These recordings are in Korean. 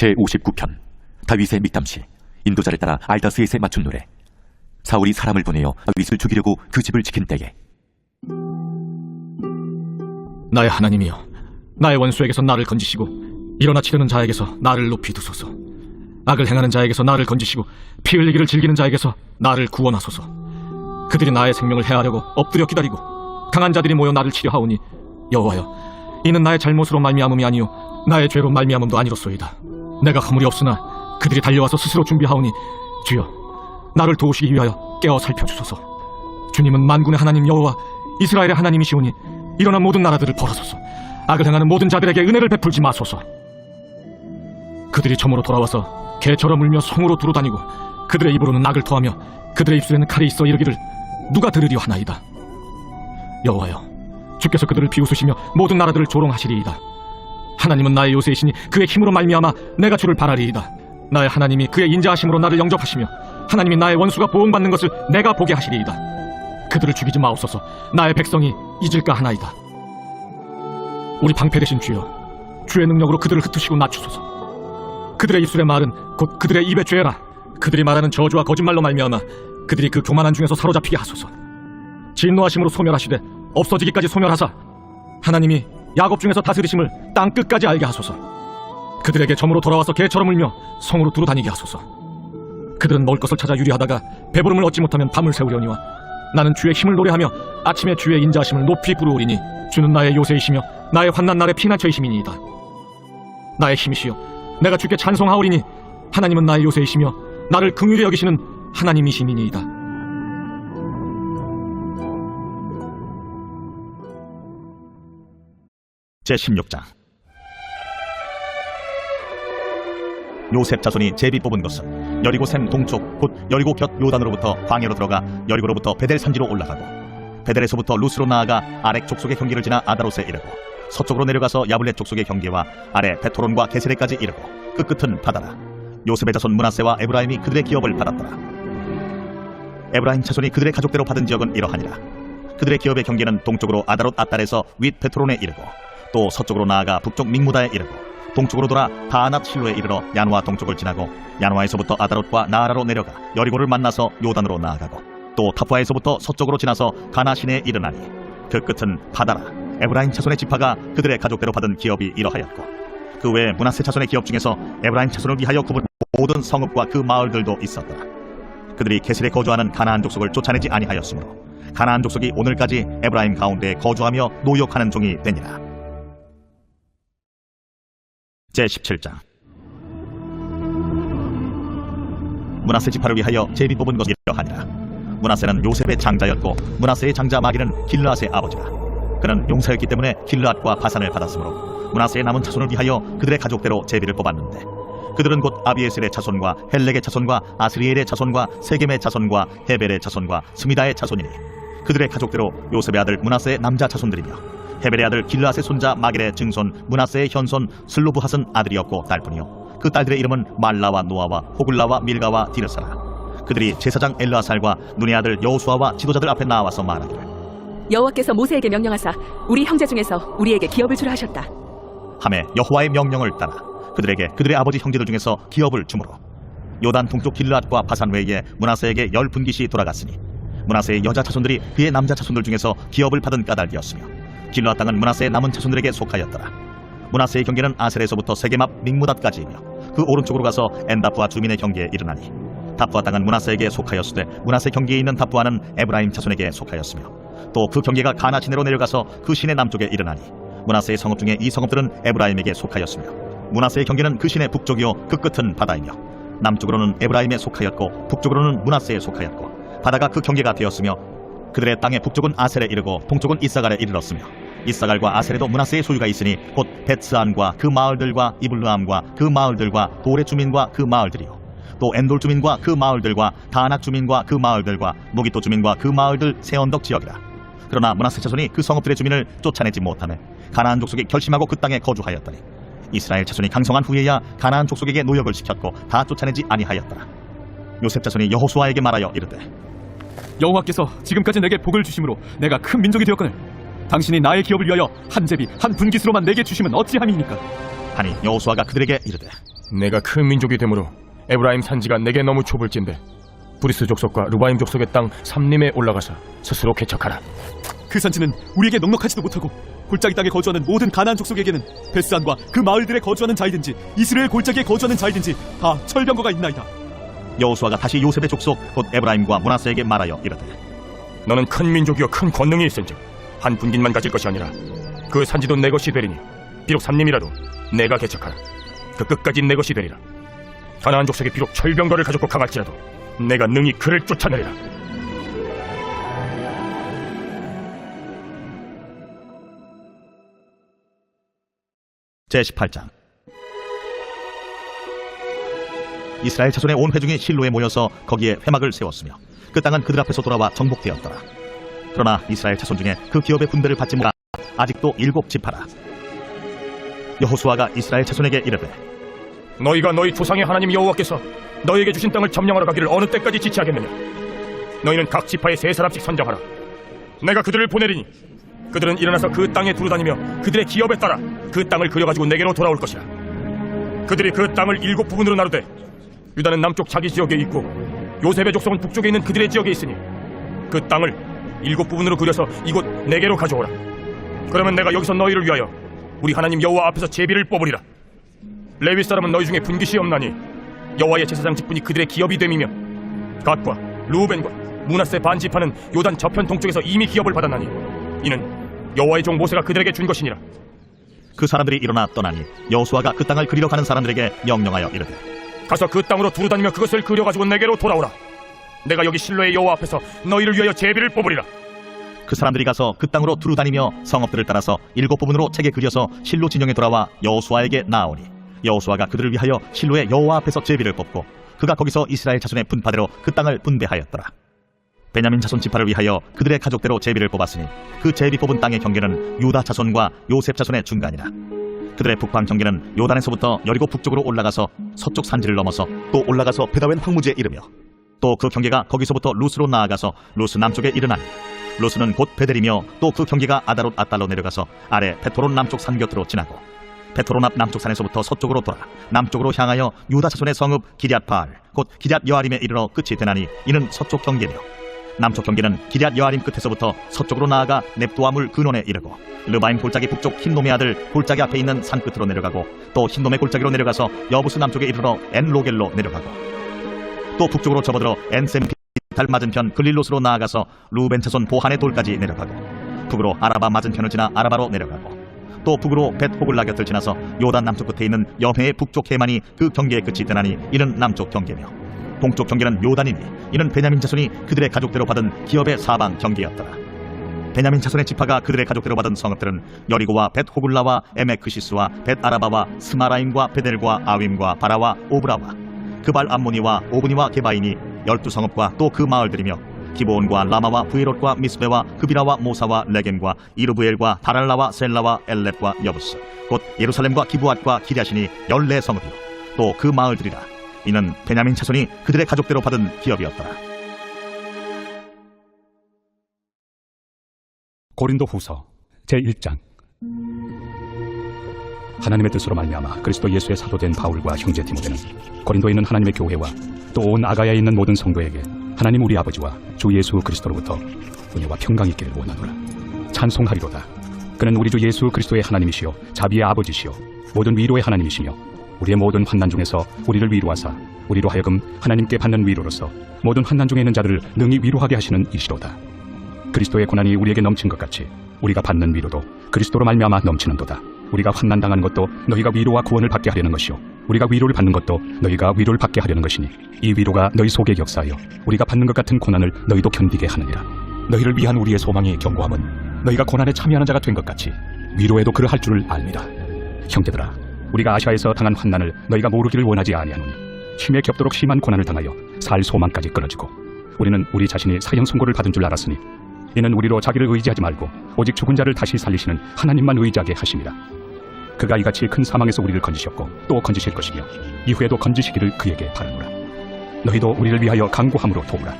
제59편 다윗의 믹담시. 인도자를 따라 알다스에세 맞춘 노래. 사울이 사람을 보내어 다윗을 죽이려고 그 집을 지킨 때에 나의 하나님이여, 나의 원수에게서 나를 건지시고 일어나 치르는 자에게서 나를 높이 두소서. 악을 행하는 자에게서 나를 건지시고 피 흘리기를 즐기는 자에게서 나를 구원하소서. 그들이 나의 생명을 해하려고 엎드려 기다리고 강한 자들이 모여 나를 치려하오니 여호와여, 이는 나의 잘못으로 말미암음이 아니요 나의 죄로 말미암음도 아니로소이다. 내가 허물이 없으나 그들이 달려와서 스스로 준비하오니 주여, 나를 도우시기 위하여 깨어 살펴주소서. 주님은 만군의 하나님 여호와 이스라엘의 하나님이시오니 일어나 모든 나라들을 벌하소서. 악을 행하는 모든 자들에게 은혜를 베풀지 마소서. 그들이 점으로 돌아와서 개처럼 울며 성으로 두루다니고 그들의 입으로는 악을 토하며 그들의 입술에는 칼이 있어 이르기를 누가 들으려 하나이다. 여호와여, 주께서 그들을 비웃으시며 모든 나라들을 조롱하시리이다. 하나님은 나의 요새이시니 그의 힘으로 말미암아 내가 주를 바라리이다. 나의 하나님이 그의 인자하심으로 나를 영접하시며 하나님이 나의 원수가 보응받는 것을 내가 보게 하시리이다. 그들을 죽이지 마옵소서. 나의 백성이 잊을까 하나이다. 우리 방패 되신 주여, 주의 능력으로 그들을 흩으시고 낮추소서. 그들의 입술의 말은 곧 그들의 입의 죄라. 그들이 말하는 저주와 거짓말로 말미암아 그들이 그 교만한 중에서 사로잡히게 하소서. 진노하심으로 소멸하시되 없어지기까지 소멸하사 하나님이 야곱 중에서 다스리심을 땅 끝까지 알게 하소서. 그들에게 점으로 돌아와서 개처럼 울며 성으로 두루다니게 하소서. 그들은 먹을 것을 찾아 유리하다가 배부름을 얻지 못하면 밤을 새우려니와 나는 주의 힘을 노래하며 아침에 주의 인자하심을 높이 부르오리니 주는 나의 요새이시며 나의 환난 날의 피난처이심이니이다. 나의 힘이시여, 내가 주께 찬송하오리니 하나님은 나의 요새이시며 나를 긍휼히 여기시는 하나님이시니이다. 제16장. 요셉 자손이 제비 뽑은 것은 여리고 샘 동쪽 곧 여리고 곁 요단으로부터 광야로 들어가 여리고로부터 베델 산지로 올라가고 베델에서부터 루스로 나아가 아렉 족속의 경계를 지나 아다롯에 이르고 서쪽으로 내려가서 야블렛 족속의 경계와 아래 베토론과 게세레까지 이르고 그 끝은 바다라. 요셉의 자손 므낫세와 에브라임이 그들의 기업을 받았더라. 에브라임 자손이 그들의 가족대로 받은 지역은 이러하니라. 그들의 기업의 경계는 동쪽으로 아다롯 아달에서 윗 베토론에 이르고 또 서쪽으로 나아가 북쪽 믹무다에 이르고 동쪽으로 돌아 다아낫 실로에 이르러 야누아 동쪽을 지나고 야누아에서부터 아다롯과 나아라로 내려가 여리고를 만나서 요단으로 나아가고 또 타푸아에서부터 서쪽으로 지나서 가나신에 이르나니 그 끝은 바다라. 에브라임 자손의 지파가 그들의 가족대로 받은 기업이 이러하였고 그 외에 므낫세 자손의 기업 중에서 에브라임 자손을 위하여 구분 모든 성읍과 그 마을들도 있었더라. 그들이 게셀에 거주하는 가나안 족속을 쫓아내지 아니하였으므로 가나안 족속이 오늘까지 에브라임 가운데에 거주하며 노역하는 종이 되니라. 제17장. 므낫세 지파를 위하여 제비 뽑은 것이 이러하니라. 므낫세는 요셉의 장자였고 므낫세의 장자 마기는 길르앗의 아버지라. 그는 용사였기 때문에 길르앗과 바산을 받았으므로 므낫세의 남은 자손을 위하여 그들의 가족대로 제비를 뽑았는데 그들은 곧 아비에셀의 자손과 헬렉의 자손과 아스리엘의 자손과 세겜의 자손과 헤벨의 자손과 스미다의 자손이니 그들의 가족대로 요셉의 아들 므낫세의 남자 자손들이며 헤벨의 아들 길르앗의 손자 마길의 증손 므낫세의 현손 슬로브핫은 아들이었고 딸뿐이요 그 딸들의 이름은 말라와 노아와 호글라와 밀가와 디르사라. 그들이 제사장 엘르아살과 눈의 아들 여호수아와 지도자들 앞에 나와서 말하기를 여호와께서 모세에게 명령하사 우리 형제 중에서 우리에게 기업을 주라 하셨다 하매 여호와의 명령을 따라 그들에게 그들의 아버지 형제들 중에서 기업을 주므로 요단 동쪽 길르앗과 바산 외에 므낫세에게 10분깃이 돌아갔으니 므낫세의 여자 자손들이 그의 남자 자손들 중에서 기업을 받은 까닭이었으며 길르앗 땅은 므낫세의 남은 자손들에게 속하였더라. 므낫세의 경계는 아셀에서부터 세겜 앞 믹무닷까지이며 그 오른쪽으로 가서 엔다프와 주민의 경계에 이르나니 다프아 땅은 므낫세에게 속하였으되 므낫세 경계에 있는 다프아는 에브라임 자손에게 속하였으며 또 그 경계가 가나 시내로 내려가서 그 시내 남쪽에 이르나니 므낫세의 성읍 중에 이 성읍들은 에브라임에게 속하였으며 므낫세의 경계는 그 시내 북쪽이요 그 끝은 바다이며 남쪽으로는 에브라임에 속하였고 북쪽으로는 므낫세에 속하였고 바다가 그 경계가 되었으며 그들의 땅의 북쪽은 아셀에 이르고 동쪽은 이사갈에 이르렀으며 이사갈과 아셀에도 므낫세의 소유가 있으니 곧 벳스안과 그 마을들과 이블르함과 그 마을들과 돌의 주민과 그 마을들이요 또 엔돌 주민과 그 마을들과 다낙 주민과 그 마을들과 무기토 주민과 그 마을들 세 언덕 지역이라. 그러나 므낫세 자손이 그 성읍들의 주민을 쫓아내지 못하며 가나안 족속이 결심하고 그 땅에 거주하였더니 이스라엘 자손이 강성한 후에야 가나안 족속에게 노역을 시켰고 다 쫓아내지 아니하였더라. 요셉 자손이 여호수아에게 말하여 이르되 여호와께서 지금까지 내게 복을 주심으로 내가 큰 민족이 되었거늘 당신이 나의 기업을 위하여 한 제비 한 분깃으로만 내게 주시면 어찌함이니까. 하니 여호수아가 그들에게 이르되 내가 큰 민족이 되므로 에브라임 산지가 내게 너무 좁을진데 브리스 족속과 루바임 족속의 땅 삼림에 올라가서 스스로 개척하라. 그 산지는 우리에게 넉넉하지도 못하고 골짜기 땅에 거주하는 모든 가나안 족속에게는 베스안과 그 마을들에 거주하는 자이든지 이스라엘 골짜기에 거주하는 자이든지 다 철병거가 있나이다. 여호수아가 다시 요셉의 족속 곧 에브라임과 므낫세에게 말하여 이르되 너는 큰 민족이요 큰 권능이 있은즉 한 분깃만 가질 것이 아니라 그 산지도 내 것이 되리니 비록 삼림이라도 내가 개척하라. 그 끝까지 내 것이 되리라. 가나안 족속이 비록 철병거를 가졌고 강할지라도 내가 능히 그를 쫓아내리라. 제18장 이스라엘 자손의 온 회중이 실로에 모여서 거기에 회막을 세웠으며 그 땅은 그들 앞에서 돌아와 정복되었더라. 그러나 이스라엘 자손 중에 그 기업의 분배를 받지 못하 아직도 7지파라. 여호수아가 이스라엘 자손에게 이르되 너희가 너희 조상의 하나님 여호와께서 너희에게 주신 땅을 점령하러 가기를 어느 때까지 지체하겠느냐. 너희는 각 지파에 3사람씩 선정하라. 내가 그들을 보내리니 그들은 일어나서 그 땅에 두루다니며 그들의 기업에 따라 그 땅을 그려가지고 내게로 돌아올 것이라. 그들이 그 땅을 7부분으로 나누되 유다는 남쪽 자기 지역에 있고 요셉의 족속은 북쪽에 있는 그들의 지역에 있으니 그 땅을 7부분으로 그려서 이곳 내게로 가져오라. 그러면 내가 여기서 너희를 위하여 우리 하나님 여호와 앞에서 제비를 뽑으리라. 레위 사람은 너희 중에 분깃이 없나니 여호와의 제사장 직분이 그들의 기업이 됨이며 갓과 루벤과 므낫세 반지파는 요단 저편 동쪽에서 이미 기업을 받았나니 이는 여호와의 종 모세가 그들에게 준 것이니라. 그 사람들이 일어나 떠나니 여호수아가 그 땅을 그리러 가는 사람들에게 명령하여 이르되 가서 그 땅으로 두루다니며 그것을 그려가지고 내게로 돌아오라. 내가 여기 실로의 여호와 앞에서 너희를 위하여 제비를 뽑으리라. 그 사람들이 가서 그 땅으로 두루다니며 성읍들을 따라서 7부분으로 책에 그려서 실로 진영에 돌아와 여호수아에게 나아오니 여호수아가 그들을 위하여 실로의 여호와 앞에서 제비를 뽑고 그가 거기서 이스라엘 자손의 분파대로 그 땅을 분배하였더라. 베냐민 자손 지파를 위하여 그들의 가족대로 제비를 뽑았으니 그 제비 뽑은 땅의 경계는 유다 자손과 요셉 자손의 중간이라. 그들의 북방 경계는 요단에서부터 여리고 북쪽으로 올라가서 서쪽 산지를 넘어서 또 올라가서 베다웬 황무지에 이르며 또 그 경계가 거기서부터 루스로 나아가서 루스 남쪽에 이르나니 루스는 곧 베델이며 또 그 경계가 아다롯 아달로 내려가서 아래 베토론 남쪽 산 곁으로 지나고 베토론 앞 남쪽 산에서부터 서쪽으로 돌아 남쪽으로 향하여 유다 자손의 성읍 기럇바알 곧 기럇 여아림에 이르러 끝이 되나니 이는 서쪽 경계며 남쪽 경계는 기럇 여아림 끝에서부터 서쪽으로 나아가 넵도아 물 근원에 이르고 르바임 골짜기 북쪽 흰놈의 아들 골짜기 앞에 있는 산 끝으로 내려가고 또 흰놈의 골짜기로 내려가서 여부스 남쪽에 이르러 엔로겔로 내려가고 또 북쪽으로 접어들어 엔셈 달 맞은편 글릴롯으로 나아가서 루벤 자손 보한의 돌까지 내려가고 북으로 아라바 맞은편을 지나 아라바로 내려가고 또 북으로 벳호글라 곁을 지나서 요단 남쪽 끝에 있는 여해의 북쪽 해만이 그 경계의 끝이 되나니 이는 남쪽 경계며 동쪽 경계는 요단이니 이는 베냐민 자손이 그들의 가족대로 받은 기업의 사방 경계였더라. 베냐민 자손의 지파가 그들의 가족대로 받은 성읍들은 여리고와 벳호글라와 에메크시스와 벳아라바와 스마라임과 베델과 아윈과 바라와 오브라와 그발 암모니와 오브니와 게바인이 12성읍과 또 그 마을들이며 기브온과 라마와 부에롯과 미스베와 그비라와 모사와 레겐과 이르부엘과 다랄라와 셀라와 엘렙과 여부스 곧 예루살렘과 기브앗과 기랴신이 14성읍이요 또 그 마을들이라. 이는 베냐민 자손이 그들의 가족대로 받은 기업이었더라. 고린도 후서 제1장. 하나님의 뜻으로 말미암아 그리스도 예수의 사도된 바울과 형제 디모데는 고린도에 있는 하나님의 교회와 또 온 아가야에 있는 모든 성도에게 하나님 우리 아버지와 주 예수 그리스도로부터 은혜와 평강이 있기를 원하노라. 찬송하리로다. 그는 우리 주 예수 그리스도의 하나님이시요 자비의 아버지시요 모든 위로의 하나님이시며 우리의 모든 환난 중에서 우리를 위로하사 우리로 하여금 하나님께 받는 위로로서 모든 환난 중에 있는 자들을 능히 위로하게 하시는 이시로다. 그리스도의 고난이 우리에게 넘친 것 같이 우리가 받는 위로도 그리스도로 말미암아 넘치는도다. 우리가 환난 당하는 것도 너희가 위로와 구원을 받게 하려는 것이요 우리가 위로를 받는 것도 너희가 위로를 받게 하려는 것이니 이 위로가 너희 속에 역사하여 우리가 받는 것 같은 고난을 너희도 견디게 하느니라. 너희를 위한 우리의 소망이 견고함은 너희가 고난에 참여하는 자가 된 것 같이 위로에도 그러할 줄을 압니다. 형제들아, 우리가 아시아에서 당한 환난을 너희가 모르기를 원하지 아니하노니 힘에 겹도록 심한 고난을 당하여 살 소망까지 끊어지고 우리는 우리 자신이 사형 선고를 받은 줄 알았으니 이는 우리로 자기를 의지하지 말고 오직 죽은 자를 다시 살리시는 하나님만 의지하게 하심이라. 그가 이같이 큰 사망에서 우리를 건지셨고 또 건지실 것이며 이후에도 건지시기를 그에게 바라노라. 너희도 우리를 위하여 간구함으로 도우라.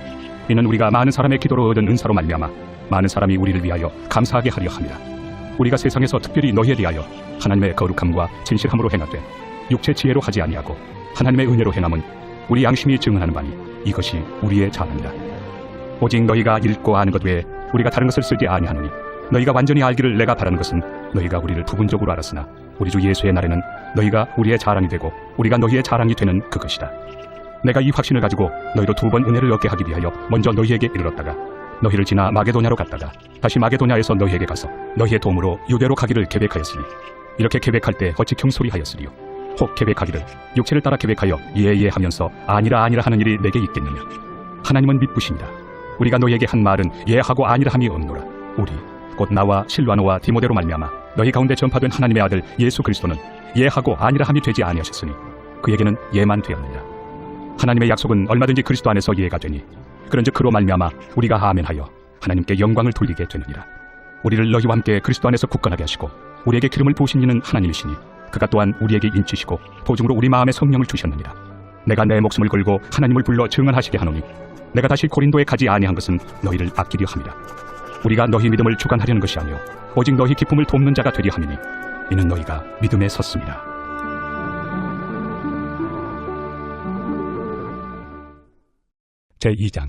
이는 우리가 많은 사람의 기도로 얻은 은사로 말미암아 많은 사람이 우리를 위하여 감사하게 하려 함이라. 우리가 세상에서 특별히 너희에 대하여 하나님의 거룩함과 진실함으로 행하되 육체 지혜로 하지 아니하고 하나님의 은혜로 행함은 우리 양심이 증언하는 바니 이것이 우리의 자랑이라. 오직 너희가 읽고 아는 것 외에 우리가 다른 것을 쓰지 아니하노니 너희가 완전히 알기를 내가 바라는 것은 너희가 우리를 부분적으로 알았으나 우리 주 예수의 날에는 너희가 우리의 자랑이 되고 우리가 너희의 자랑이 되는 그것이다. 내가 이 확신을 가지고 너희로 2번 은혜를 얻게 하기 위하여 먼저 너희에게 이르렀다가 너희를 지나 마게도냐로 갔다가 다시 마게도냐에서 너희에게 가서 너희의 도움으로 유대로 가기를 계획하였으니 이렇게 계획할 때 어찌 경솔히 하였으리요. 혹 계획하기를 육체를 따라 계획하여 예예 하면서 아니라 아니라 하는 일이 내게 있겠느냐. 하나님은 미쁘십니다. 우리가 너희에게 한 말은 예하고 아니라 함이 없노라. 우리 곧 나와 실와노와 디모데로 말미암아 너희 가운데 전파된 하나님의 아들 예수 그리스도는 예하고 아니라 함이 되지 아니하셨으니 그에게는 예만 되었느니라. 하나님의 약속은 얼마든지 그리스도 안에서 예가 되니 그런즉 그로 말미암아 우리가 아멘하여 하나님께 영광을 돌리게 되느니라. 우리를 너희와 함께 그리스도 안에서 굳건하게 하시고 우리에게 기름을 부으신 이는 하나님이시니 그가 또한 우리에게 인치시고 보증으로 우리 마음에 성령을 주셨느니라. 내가 내 목숨을 걸고 하나님을 불러 증언하시게 하노니 내가 다시 고린도에 가지 아니한 것은 너희를 아끼려 함이라. 우리가 너희 믿음을 주관하려는 것이 아니요 오직 너희 기쁨을 돕는 자가 되려 함이니 이는 너희가 믿음에 섰습니다. 제2장.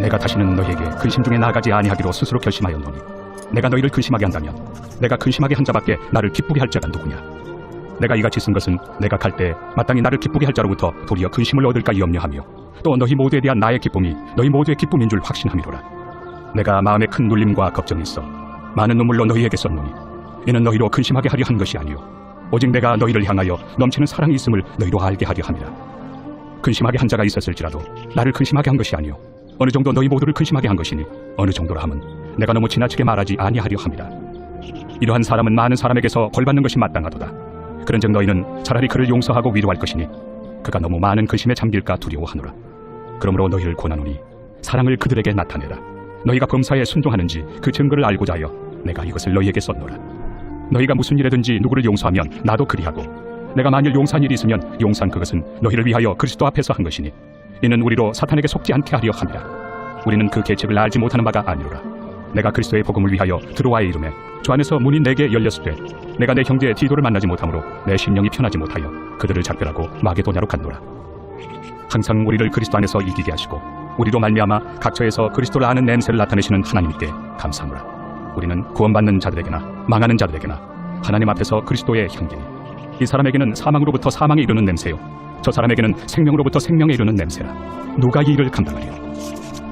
내가 다시는 너희에게 근심 중에 나아가지 아니하기로 스스로 결심하였노니 내가 너희를 근심하게 한다면 내가 근심하게 한 자밖에 나를 기쁘게 할 자가 누구냐. 내가 이같이 쓴 것은 내가 갈 때 마땅히 나를 기쁘게 할 자로부터 도리어 근심을 얻을까 염려하며 또 너희 모두에 대한 나의 기쁨이 너희 모두의 기쁨인 줄 확신함이로라. 내가 마음에 큰 눌림과 걱정이 있어 많은 눈물로 너희에게 썼노니 이는 너희로 근심하게 하려 한 것이 아니요 오직 내가 너희를 향하여 넘치는 사랑이 있음을 너희로 알게 하려 함이라. 근심하게 한 자가 있었을지라도 나를 근심하게 한 것이 아니요 어느 정도 너희 모두를 근심하게 한 것이니 어느 정도라 함은 내가 너무 지나치게 말하지 아니하려 함이라. 이러한 사람은 많은 사람에게서 벌받는 것이 마땅하도다. 그런즉 너희는 차라리 그를 용서하고 위로할 것이니 그가 너무 많은 근심에 잠길까 두려워하노라. 그러므로 너희를 권하노니 사랑을 그들에게 나타내라. 너희가 범사에 순종하는지 그 증거를 알고자 하여 내가 이것을 너희에게 썼노라. 너희가 무슨 일에든지 누구를 용서하면 나도 그리하고 내가 만일 용서한 일이 있으면 용서한 그것은 너희를 위하여 그리스도 앞에서 한 것이니 이는 우리로 사탄에게 속지 않게 하려 함이라. 우리는 그 계책을 알지 못하는 바가 아니오라. 내가 그리스도의 복음을 위하여 드로아에 이르매 주 안에서 문이 내게 열렸을 때 내가 내 형제 디도를 만나지 못하므로 내 심령이 편하지 못하여 그들을 작별하고 마게도냐로 갔노라. 항상 우리를 그리스도 안에서 이기게 하시고 우리로 말미암아 각처에서 그리스도를 아는 냄새를 나타내시는 하나님께 감사하노라. 우리는 구원받는 자들에게나 망하는 자들에게나 하나님 앞에서 그리스도의 형제니 이 사람에게는 사망으로부터 사망에 이르는 냄새요 저 사람에게는 생명으로부터 생명에 이르는 냄새라. 누가 이 일을 감당하리요.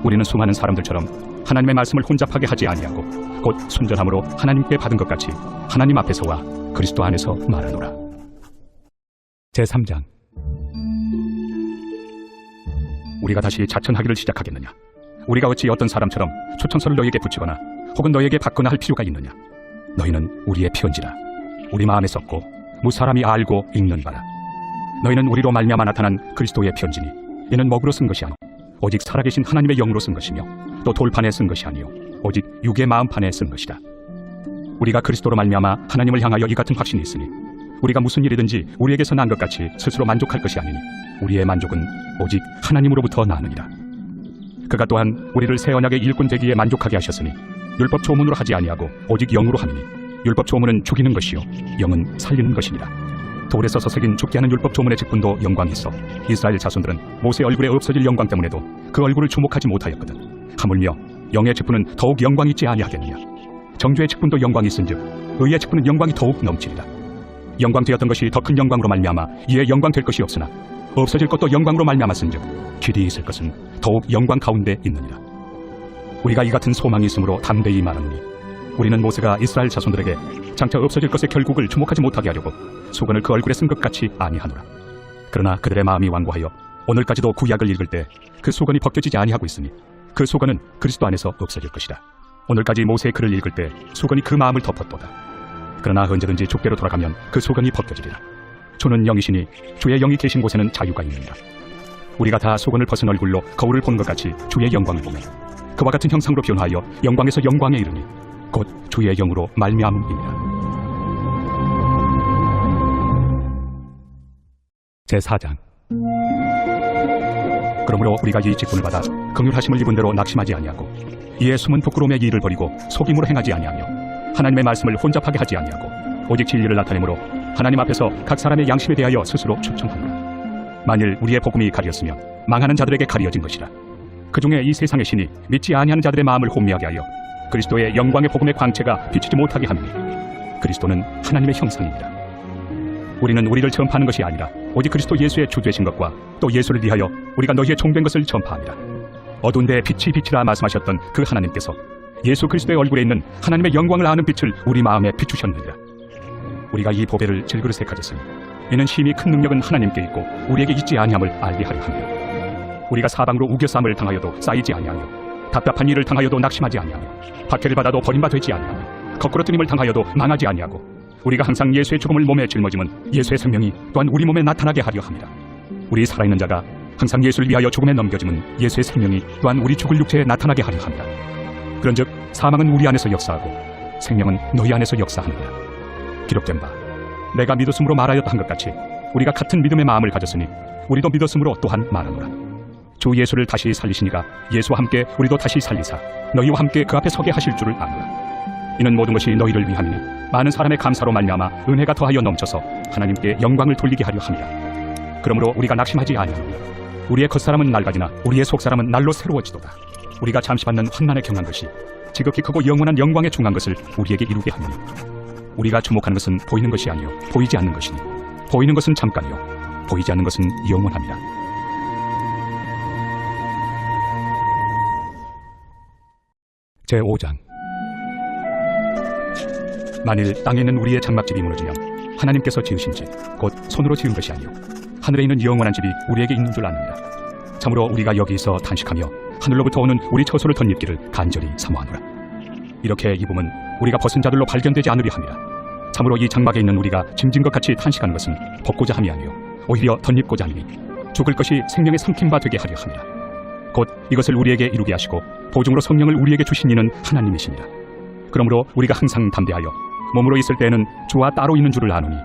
우리는 수많은 사람들처럼 하나님의 말씀을 혼잡하게 하지 아니하고 곧 순전함으로 하나님께 받은 것 같이 하나님 앞에서와 그리스도 안에서 말하노라. 제3장. 우리가 다시 자천하기를 시작하겠느냐. 우리가 어찌 어떤 사람처럼 초청서를 너희에게 붙이거나 혹은 너희에게 받거나 할 필요가 있느냐. 너희는 우리의 편지라. 우리 마음에 썼고 무사람이 알고 읽는 바라. 너희는 우리로 말미암아 나타난 그리스도의 편지니 이는 먹으로 쓴 것이 아니오 오직 살아계신 하나님의 영으로 쓴 것이며 또 돌판에 쓴 것이 아니오 오직 육의 마음판에 쓴 것이다. 우리가 그리스도로 말미암아 하나님을 향하여 이 같은 확신이 있으니 우리가 무슨 일이든지 우리에게서 난 것 같이 스스로 만족할 것이 아니니 우리의 만족은 오직 하나님으로부터 나느니라. 그가 또한 우리를 새 언약의 일꾼 되기에 만족하게 하셨으니 율법 조문으로 하지 아니하고 오직 영으로 함이니 율법 조문은 죽이는 것이요 영은 살리는 것이니라. 돌에 써서 새긴 죽게 하는 율법 조문의 직분도 영광이 있어 이스라엘 자손들은 모세 얼굴에 없어질 영광 때문에도 그 얼굴을 주목하지 못하였거든. 하물며 영의 직분은 더욱 영광이 있지 아니하겠느냐. 정죄의 직분도 영광이 있은즉 의의 직분은 영광이 더욱 넘치리라. 영광 되었던 것이 더 큰 영광으로 말미암아 이에 영광 될 것이 없으나 없어질 것도 영광으로 말미암았은즉 길이 있을 것은 더욱 영광 가운데 있느니라. 우리가 이 같은 소망이 있으므로 담대히 말하노니 우리는 모세가 이스라엘 자손들에게 장차 없어질 것의 결국을 주목하지 못하게 하려고 수건을 그 얼굴에 쓴 것 같이 아니하노라. 그러나 그들의 마음이 완고하여 오늘까지도 구약을 읽을 때 그 수건이 벗겨지지 아니하고 있으니 그 수건은 그리스도 안에서 없어질 것이다. 오늘까지 모세의 글을 읽을 때 수건이 그 마음을 덮었도다. 그러나 언제든지 주께로 돌아가면 그 수건이 벗겨지리라. 주는 영이시니 주의 영이 계신 곳에는 자유가 있느니라. 우리가 다 수건을 벗은 얼굴로 거울을 보는 것 같이 주의 영광을 보매 그와 같은 형상으로 변화하여 영광에서 영광에 이르니 곧 주의 영으로 말미암음이니라. 제4장. 그러므로 우리가 이 직분을 받아 긍휼하심을 입은 대로 낙심하지 아니하고 이에 숨은 부끄러움의 일을 버리고 속임으로 행하지 아니하며 하나님의 말씀을 혼잡하게 하지 아니하고 오직 진리를 나타내므로 하나님 앞에서 각 사람의 양심에 대하여 스스로 추천하노라. 만일 우리의 복음이 가리었으면 망하는 자들에게 가리어진 것이라. 그 중에 이 세상의 신이 믿지 아니하는 자들의 마음을 혼미하게 하여 그리스도의 영광의 복음의 광채가 비치지 못하게 하느니 그리스도는 하나님의 형상입니다. 우리는 우리를 전파하는 것이 아니라 오직 그리스도 예수의 주 되신 것과 또 예수를 위하여 우리가 너희의 종된 것을 전파합니다. 어두운 데에 빛이 비치라 말씀하셨던 그 하나님께서 예수 그리스도의 얼굴에 있는 하나님의 영광을 아는 빛을 우리 마음에 비추셨느니라. 우리가 이 보배를 질그릇에 가졌으니 이는 심히 큰 능력은 하나님께 있고 우리에게 있지 아니함을 알게 하려 합니다. 우리가 사방으로 우겨싸움을 당하여도 쌓이지 아니하며 답답한 일을 당하여도 낙심하지 아니하며 박해를 받아도 버림받지 아니하며 거꾸로 뜨림을 당하여도 망하지 아니하고 우리가 항상 예수의 죽음을 몸에 짊어짐은 예수의 생명이 또한 우리 몸에 나타나게 하려 합니다. 우리 살아있는 자가 항상 예수를 위하여 죽음에 넘겨짐은 예수의 생명이 또한 우리 죽을 육체에 나타나게 하려 합니다. 그런즉 사망은 우리 안에서 역사하고 생명은 너희 안에서 역사하느니라. 기록된 바 내가 믿었으므로 말하였다 한 것 같이 우리가 같은 믿음의 마음을 가졌으니 우리도 믿었으므로 또한 말하노라. 주 예수를 다시 살리시니가 예수와 함께 우리도 다시 살리사 너희와 함께 그 앞에 서게 하실 줄을 아노라. 이는 모든 것이 너희를 위함이니 많은 사람의 감사로 말미암아 은혜가 더하여 넘쳐서 하나님께 영광을 돌리게 하려 함이라. 그러므로 우리가 낙심하지 아니하노니 우리의 겉사람은 낡아지나 우리의 속사람은 날로 새로워지도다. 우리가 잠시 받는 환난에 경한 것이 지극히 크고 영원한 영광에 중한 것을 우리에게 이루게 하느니 우리가 주목하는 것은 보이는 것이 아니요 보이지 않는 것이니 보이는 것은 잠깐이요 보이지 않는 것은 영원합니다. 제5장 만일 땅에 있는 우리의 장막집이 무너지면 하나님께서 지으신 집 곧 손으로 지은 것이 아니요 하늘에 있는 영원한 집이 우리에게 있는 줄 압니다. 참으로 우리가 여기서 탄식하며 하늘로부터 오는 우리 처소를 덧입기를 간절히 사모하노라. 이렇게 입음은 우리가 벗은 자들로 발견되지 않으려 함이라. 참으로 이 장막에 있는 우리가 짐진 것 같이 탄식하는 것은 벗고자 함이 아니요 오히려 덧입고자 함이니 죽을 것이 생명의 삼킨 바 되게 하려 함이라. 곧 이것을 우리에게 이루게 하시고 보증으로 성령을 우리에게 주신 이는 하나님이시니라. 그러므로 우리가 항상 담대하여 몸으로 있을 때에는 주와 따로 있는 줄을 아노니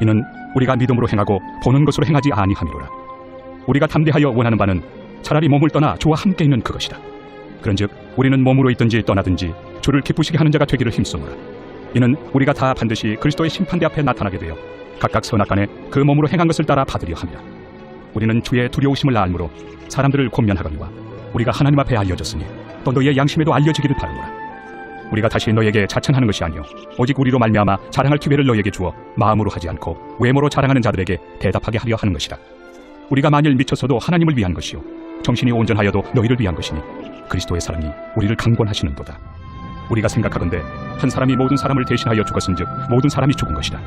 이는 우리가 믿음으로 행하고 보는 것으로 행하지 아니함이로라. 우리가 담대하여 원하는 바는 차라리 몸을 떠나 주와 함께 있는 그것이라. 그런즉 우리는 몸으로 있든지 떠나든지 주를 기쁘시게 하는 자가 되기를 힘쓰노라. 이는 우리가 다 반드시 그리스도의 심판대 앞에 나타나게 되어 각각 선악간에 그 몸으로 행한 것을 따라 받으려 함이라. 우리는 주의 두려우심을 알므로 사람들을 권면하거니와 우리가 하나님 앞에 알려졌으니 또 너희의 양심에도 알려지기를 바라노라. 우리가 다시 너희에게 자천하는 것이 아니요 오직 우리로 말미암아 자랑할 기회를 너희에게 주어 마음으로 하지 않고 외모로 자랑하는 자들에게 대답하게 하려 하는 것이다. 우리가 만일 미쳤어도 하나님을 위한 것이요 정신이 온전하여도 너희를 위한 것이니 그리스도의 사랑이 우리를 강권하시는도다. 우리가 생각하건대 한 사람이 모든 사람을 대신하여 죽었은즉 모든 사람이 죽은 것이다.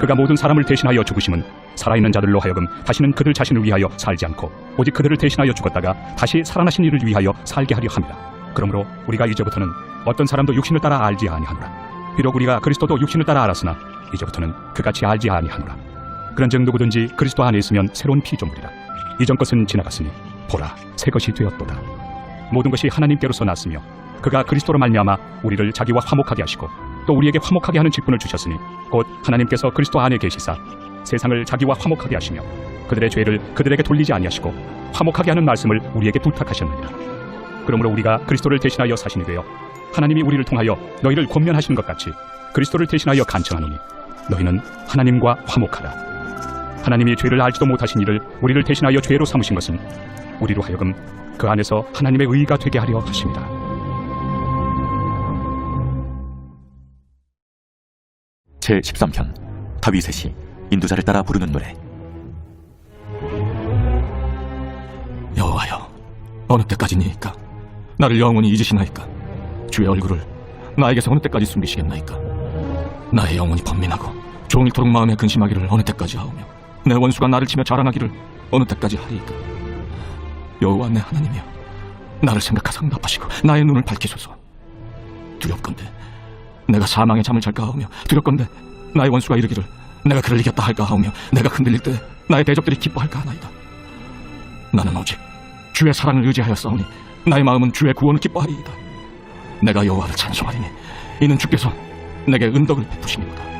그가 모든 사람을 대신하여 죽으심은 살아있는 자들로 하여금 다시는 그들 자신을 위하여 살지 않고 오직 그들을 대신하여 죽었다가 다시 살아나신 이를 위하여 살게 하려 함이라. 그러므로 우리가 이제부터는 어떤 사람도 육신을 따라 알지 아니하노라. 비록 우리가 그리스도도 육신을 따라 알았으나 이제부터는 그같이 알지 아니하노라. 그런즉 누구든지 그리스도 안에 있으면 새로운 피조물이라. 이전 것은 지나갔으니 보라 새 것이 되었도다. 모든 것이 하나님께로서 났으며 그가 그리스도로 말미암아 우리를 자기와 화목하게 하시고 또 우리에게 화목하게 하는 직분을 주셨으니 곧 하나님께서 그리스도 안에 계시사 세상을 자기와 화목하게 하시며 그들의 죄를 그들에게 돌리지 아니하시고 화목하게 하는 말씀을 우리에게 부탁하셨느니라. 그러므로 우리가 그리스도를 대신하여 사신이 되어 하나님이 우리를 통하여 너희를 권면하시는 것 같이 그리스도를 대신하여 간청하노니 너희는 하나님과 화목하라. 하나님이 죄를 알지도 못하신 이를 우리를 대신하여 죄로 삼으신 것은 우리로 하여금 그 안에서 하나님의 의가 되게 하려 하십니다. 제13편 다윗의 시 인도자를 따라 부르는 노래. 여호와여 어느 때까지니이까 나를 영원히 잊으시나이까. 주의 얼굴을 나에게서 어느 때까지 숨기시겠나이까. 나의 영혼이 번민하고 종일토록 마음에 근심하기를 어느 때까지 하오며 내 원수가 나를 치며 자랑하기를 어느 때까지 하리이까. 여호와 내 하나님이여 나를 생각하사 응답하시고 나의 눈을 밝히소서. 두렵건대 내가 사망의 잠을 잘까 하오며 두렵건대 나의 원수가 이르기를 내가 그를 이겼다 할까 하오며 내가 흔들릴 때 나의 대적들이 기뻐할까 하나이다. 나는 오직 주의 사랑을 의지하여 싸우니 나의 마음은 주의 구원을 기뻐하리이다. 내가 여호와를 찬송하리니 이는 주께서 내게 은덕을 베푸심이로다.